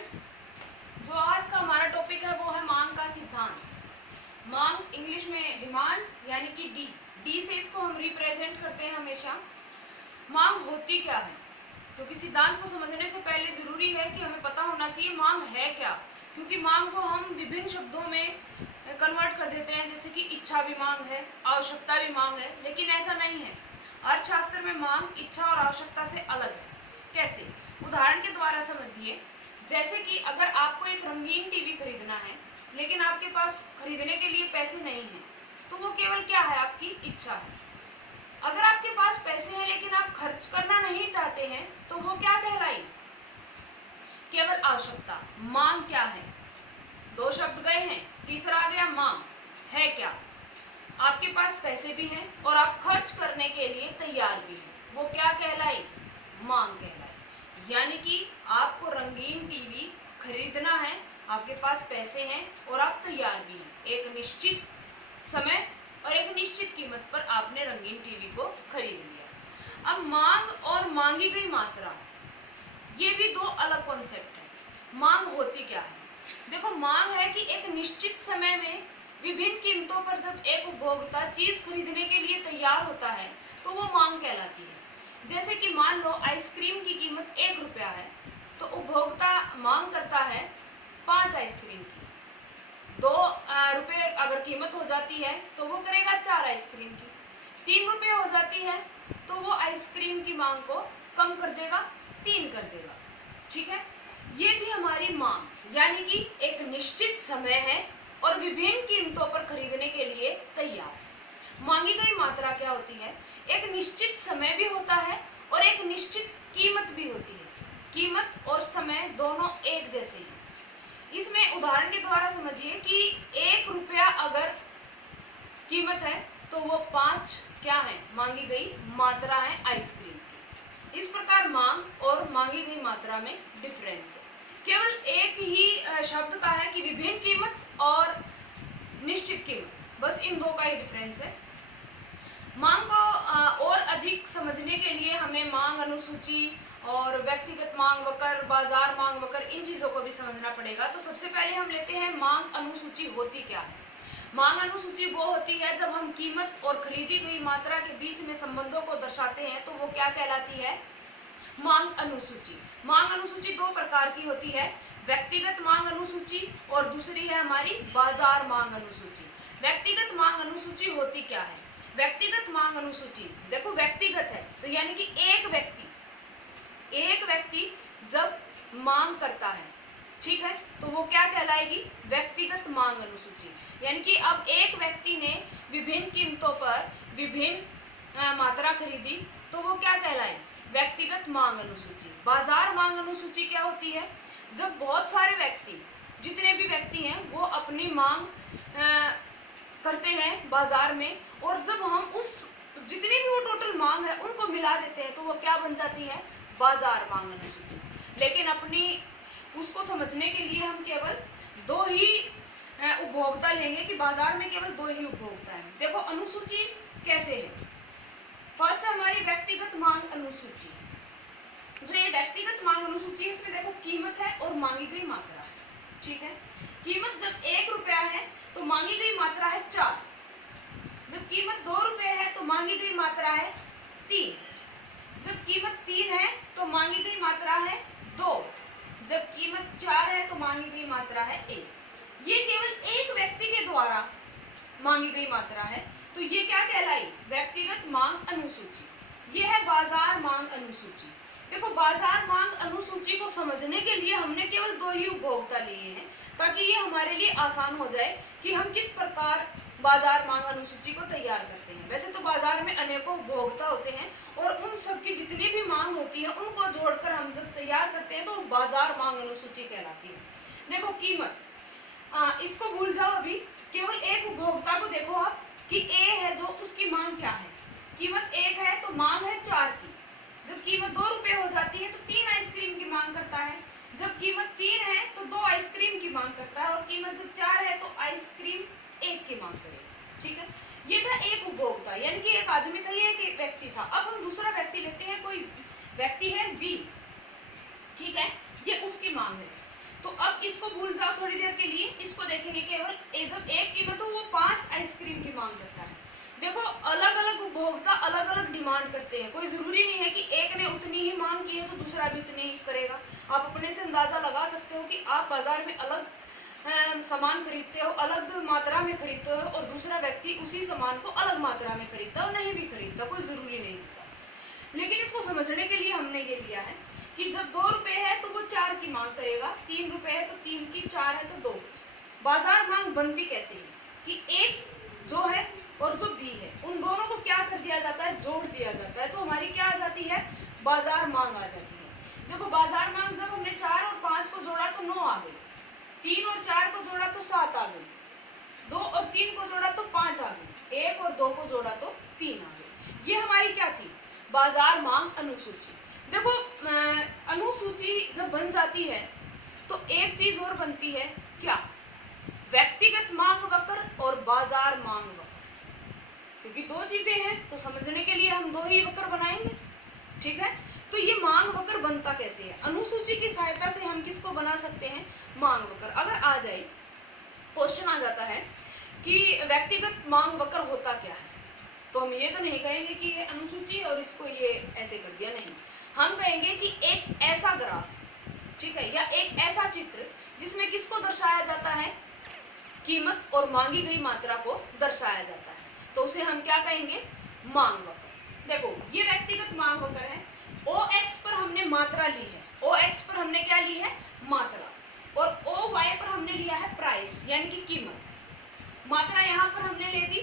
Students, जो आज का हमारा टॉपिक है वो है मांग का सिद्धांत। मांग इंग्लिश में डिमांड यानी कि डी से इसको हम रिप्रेजेंट करते हैं हमेशा। मांग होती क्या है, क्योंकि सिद्धांत को समझने से पहले जरूरी है कि हमें पता होना चाहिए मांग है क्या। क्योंकि मांग को हम विभिन्न शब्दों में कन्वर्ट कर देते हैं, जैसे कि इच्छा भी मांग है, आवश्यकता भी मांग है, लेकिन ऐसा नहीं है। अर्थशास्त्र में मांग इच्छा और आवश्यकता से अलग है। कैसे? उदाहरण के द्वारा समझिए। जैसे कि अगर आपको एक रंगीन टीवी खरीदना है, लेकिन आपके पास खरीदने के लिए पैसे नहीं हैं, तो वो केवल क्या है? आपकी इच्छा है। अगर आपके पास पैसे हैं लेकिन आप खर्च करना नहीं चाहते हैं, तो वो क्या कहलाई? केवल आवश्यकता। मांग क्या है? दो शब्द गए हैं, तीसरा आ गया मांग। है क्या? आपके पास पैसे भी हैं और आप खर्च करने के लिए तैयार भी हैं, वो क्या कहलाई? मांग कहलाई। यानी कि आपको रंगीन टीवी खरीदना है, आपके पास पैसे हैं और आप तैयार भी हैं। एक निश्चित समय और एक निश्चित कीमत पर आपने रंगीन टीवी को खरीद लिया। अब मांग और मांगी गई मात्रा, ये भी दो अलग कॉन्सेप्ट है। मांग होती क्या है? देखो, मांग है कि एक निश्चित समय में विभिन्न कीमतों पर जब एक उपभोक्ता चीज खरीदने के लिए तैयार होता है, तो वो मांग कहलाती है। जैसे कि मान लो आइसक्रीम की कीमत 1 रुपया है, तो उपभोक्ता मांग करता है 5 आइसक्रीम की। 2 रुपये अगर कीमत हो जाती है तो वो करेगा 4 आइसक्रीम की। 3 रुपये हो जाती है तो वो आइसक्रीम की मांग को कम कर देगा, 3 कर देगा। ठीक है, ये थी हमारी मांग। यानी कि एक निश्चित समय है और विभिन्न कीमतों पर खरीदने के लिए तैयार। मांगी गई मात्रा क्या होती है? एक निश्चित समय भी होता है और एक निश्चित कीमत भी होती है। कीमत और समय दोनों एक जैसे हैं। इसमें उदाहरण के द्वारा समझिए कि 1 रुपया अगर कीमत है तो वो 5 क्या है? मांगी गई मात्रा है आइसक्रीम की। इस प्रकार मांग और मांगी गई मात्रा में डिफरेंस है। केवल एक ही शब्द का है कि विभिन्न कीमत और निश्चित कीमत, बस इन दो का ही डिफरेंस है। मांग को और अधिक समझने के लिए हमें मांग अनुसूची और व्यक्तिगत मांग वक्र, बाजार मांग वक्र, इन चीजों को भी समझना पड़ेगा। तो सबसे पहले हम लेते हैं मांग अनुसूची होती क्या है। मांग अनुसूची वो होती है जब हम कीमत और खरीदी गई मात्रा के बीच में संबंधों को दर्शाते हैं, तो वो क्या कहलाती है? मांग अनुसूची। मांग अनुसूची दो प्रकार की होती है, व्यक्तिगत मांग अनुसूची और दूसरी है हमारी बाजार मांग अनुसूची। व्यक्तिगत मांग अनुसूची होती क्या है? व्यक्तिगत मांग अनुसूची, देखो व्यक्तिगत है तो यानी कि एक व्यक्ति जब मांग करता है, ठीक है, तो वो क्या कहलाएगी? व्यक्तिगत मांग अनुसूची। यानी कि अब एक व्यक्ति ने विभिन्न कीमतों पर विभिन्न मात्रा खरीदी, तो वो क्या कहलाए? व्यक्तिगत मांग अनुसूची। बाजार मांग अनुसूची क्या होती है? जब बहुत सारे व्यक्ति, जितने भी व्यक्ति हैं, वो अपनी मांग करते हैं बाजार में, और जब हम उस जितनी भी वो टोटल मांग है उनको मिला देते हैं, तो वो क्या बन जाती है? बाजार मांग अनुसूची। लेकिन अपनी उसको समझने के लिए हम केवल दो ही उपभोक्ता लेंगे कि बाजार में केवल दो ही उपभोक्ता हैं। देखो अनुसूची कैसे है। फर्स्ट हमारी व्यक्तिगत मांग अनुसूची। जो ये व्यक्तिगत मांग अनुसूची है, इसमें देखो कीमत है और मांगी गई मात्रा है। ठीक है, कीमत जब 1 रुपया है तो मांगी गई मात्रा है 4। जब कीमत 2 रुपये है तो मांगी गई मात्रा है 3। जब कीमत 3 है तो मांगी गई मात्रा है 2। जब कीमत 4 है तो मांगी गई मात्रा है 1। ये केवल एक व्यक्ति के द्वारा मांगी गई मात्रा है, तो ये क्या कहलाई? व्यक्तिगत मांग अनुसूची। ये है बाजार मांग अनुसूची। देखो, बाजार मांग अनुसूची को समझने के लिए हमने केवल दो ही उपभोक्ता लिए हैं, ताकि ये हमारे लिए आसान हो जाए कि हम किस प्रकार बाजार मांग अनुसूची को तैयार करते हैं। वैसे तो बाजार में अनेकों उपभोक्ता होते हैं और उन सबकी जितनी भी मांग होती है उनको जोड़कर हम जब तैयार करते हैं तो बाजार मांग अनुसूची कहलाती है। देखो कीमत, इसको भूल जाओ, अभी केवल एक उपभोक्ता को देखो आप कि ए है जो, उसकी मांग क्या है? कीमत 1 है तो मांग है 4 की। जब कीमत 2 रुपये हो जाती है तो 3 आइसक्रीम की मांग करता है। जब कीमत 3 है तो 2 आइसक्रीम की मांग करता है, और कीमत जब 4 है तो आइसक्रीम 1 की मांग करेगा। ठीक है, ये था एक उपभोक्ता, यानी कि एक आदमी था, ये एक व्यक्ति था। अब हम दूसरा व्यक्ति लेते हैं, कोई व्यक्ति है बी, ठीक है, ये उसकी मांग है। तो अब इसको भूल जाओ थोड़ी देर के लिए, इसको देखेंगे केवल जब एक कीमत हो वो 5 आइसक्रीम की मांग करता है। देखो अलग अलग उपभोक्ता अलग अलग डिमांड करते हैं, कोई जरूरी नहीं है कि एक ने उतनी ही मांग की है तो दूसरा भी उतनी ही करेगा। आप अपने से अंदाजा लगा सकते हो कि आप बाजार में अलग सामान खरीदते हो, अलग मात्रा में खरीदते हो, और दूसरा व्यक्ति उसी सामान को अलग मात्रा में खरीदता और नहीं भी खरीदता, कोई जरूरी नहीं होता। लेकिन इसको समझने के लिए हमने ये लिया है कि जब 2 रुपए है तो वो 4 की मांग करेगा, 3 रुपए है तो 3 की, 4 है तो 2। बाजार मांग बनती कैसे है कि एक जो है और जो बी है उन दोनों को क्या कर दिया जाता है, जोड़ दिया जाता है, तो हमारी क्या आ जाती है, बाजार मांग आ जाती है। देखो बाजार मांग जब हमने 4 और 5 को जोड़ा तो 9 आ गई, 3 और 4 को जोड़ा तो 7 आ गई, 2 और 3 को जोड़ा तो 5 आ गई, 1 और 2 को जोड़ा तो 3 आ गई। ये हमारी क्या थी, बाजार मांग अनुसूची। देखो अनुसूची जब बन जाती है तो एक चीज और बनती है, क्या, व्यक्तिगत मांग वक्र और बाजार मांग वक्र। क्योंकि दो चीजें हैं तो समझने के लिए हम दो ही वक्र बनाएंगे, ठीक है। तो ये मांग वक्र बनता कैसे है, अनुसूची की सहायता से हम किसको बना सकते हैं, मांग वक्र। अगर आ जाए क्वेश्चन आ जाता है कि व्यक्तिगत मांग वक्र होता क्या है, तो हम ये तो नहीं कहेंगे कि ये अनुसूची और इसको ये ऐसे कर दिया, नहीं, हम कहेंगे कि एक ऐसा ग्राफ, ठीक है, या एक ऐसा चित्र जिसमें किसको दर्शाया जाता है, कीमत और मांगी गई मात्रा को दर्शाया जाता है, तो उसे हम क्या कहेंगे, मांग वक्र। देखो ये व्यक्तिगत मांग वक्र है, OX पर हमने मात्रा ली है, OX पर हमने क्या ली है, मात्रा, और OY पर हमने लिया है प्राइस यानी कि कीमत। मात्रा यहाँ पर हमने ले दी,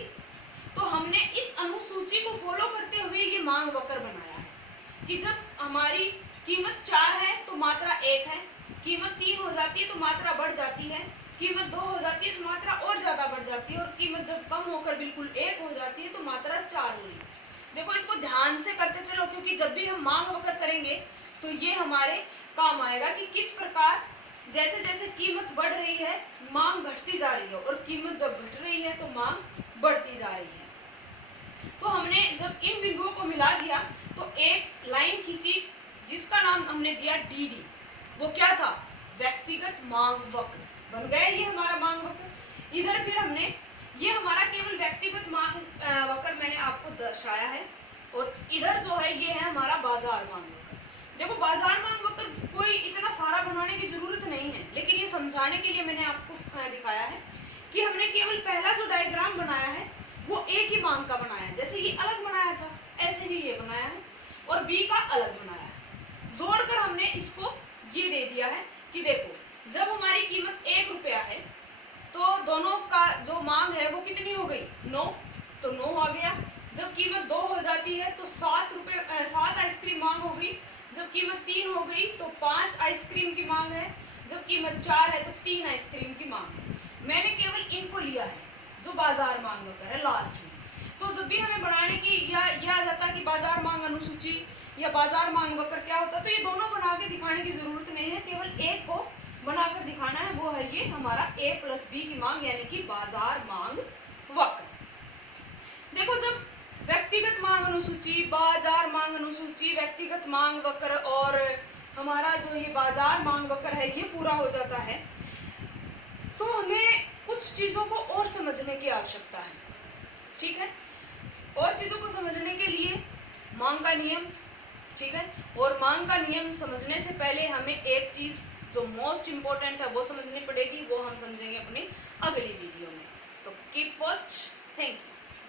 तो हमने इस अनुसूची को फॉलो करते हुए ये मांग वक्र बनाया है कि जब हमारी कीमत 4 है तो मात्रा 1 है, कीमत 3 हो जाती है तो मात्रा बढ़ जाती है, कीमत 2 हो जाती है तो मात्रा और ज्यादा बढ़ जाती है, और कीमत जब कम होकर बिल्कुल 1 हो जाती है तो मात्रा 4 हो रही है। देखो इसको ध्यान से करते चलो, क्योंकि जब भी हम मांग वक्र करेंगे तो ये हमारे काम आएगा कि किस प्रकार जैसे जैसे कीमत बढ़ रही है मांग घटती जा रही है, और कीमत जब घट रही है तो मांग बढ़ती जा रही है। तो हमने जब इन बिंदुओं को मिला दिया तो एक लाइन खींची जिसका नाम हमने दिया DD, वो क्या था, व्यक्तिगत मांग वक्र बन गया ये हमारा मांग वक्र। इधर फिर हमने ये हमारा केवल व्यक्तिगत मांग वक्र मैंने आपको दर्शाया है, और इधर जो है ये है हमारा बाजार मांग वक्र। देखो बाजार मांग वक्र कोई इतना सारा बनाने की जरूरत नहीं है, लेकिन ये समझाने के लिए मैंने आपको दिखाया है कि हमने केवल पहला जो डायग्राम बनाया है वो एक ही मांग का बनाया है, जैसे ये अलग बनाया था ऐसे ही ये बनाया है, और बी का अलग बनाया है। जोड़कर हमने इसको ये दे दिया है कि देखो जब हमारी कीमत 1 रुपया है तो दोनों का जो मांग है वो कितनी हो गई, 9, तो 9 आ गया। जब कीमत 2 हो जाती है तो 7 आइसक्रीम मांग हो गई। जब कीमत 3 हो गई तो 5 आइसक्रीम की मांग है। जब कीमत 4 है तो 3 आइसक्रीम की मांग है। मैंने केवल इनको लिया है जो बाजार मांग वक्र है लास्ट में। तो जब भी हमें बढ़ाने की या यह आ जाता कि बाजार मांग अनुसूची या बाजार मांग वक्र क्या होता, तो ये दोनों बना के दिखाने की जरूरत नहीं है, केवल एक को बनाकर दिखाना है, वो है ये हमारा A + B की मांग यानी कि बाजार मांग वक्र। देखो जब व्यक्तिगत मांग अनुसूची, बाजार मांग अनुसूची, व्यक्तिगत मांग वक्र और हमारा जो ये बाजार मांग वक्र है ये पूरा हो जाता है, तो हमें कुछ चीजों को और समझने की आवश्यकता है, ठीक है। और चीजों को समझने के लिए मांग का नियम, ठीक है, और मांग का नियम समझने से पहले हमें एक चीज जो मोस्ट इम्पोर्टेंट है वो समझनी पड़ेगी, वो हम समझेंगे अपनी अगली वीडियो में। तो कीप वॉच, थैंक यू।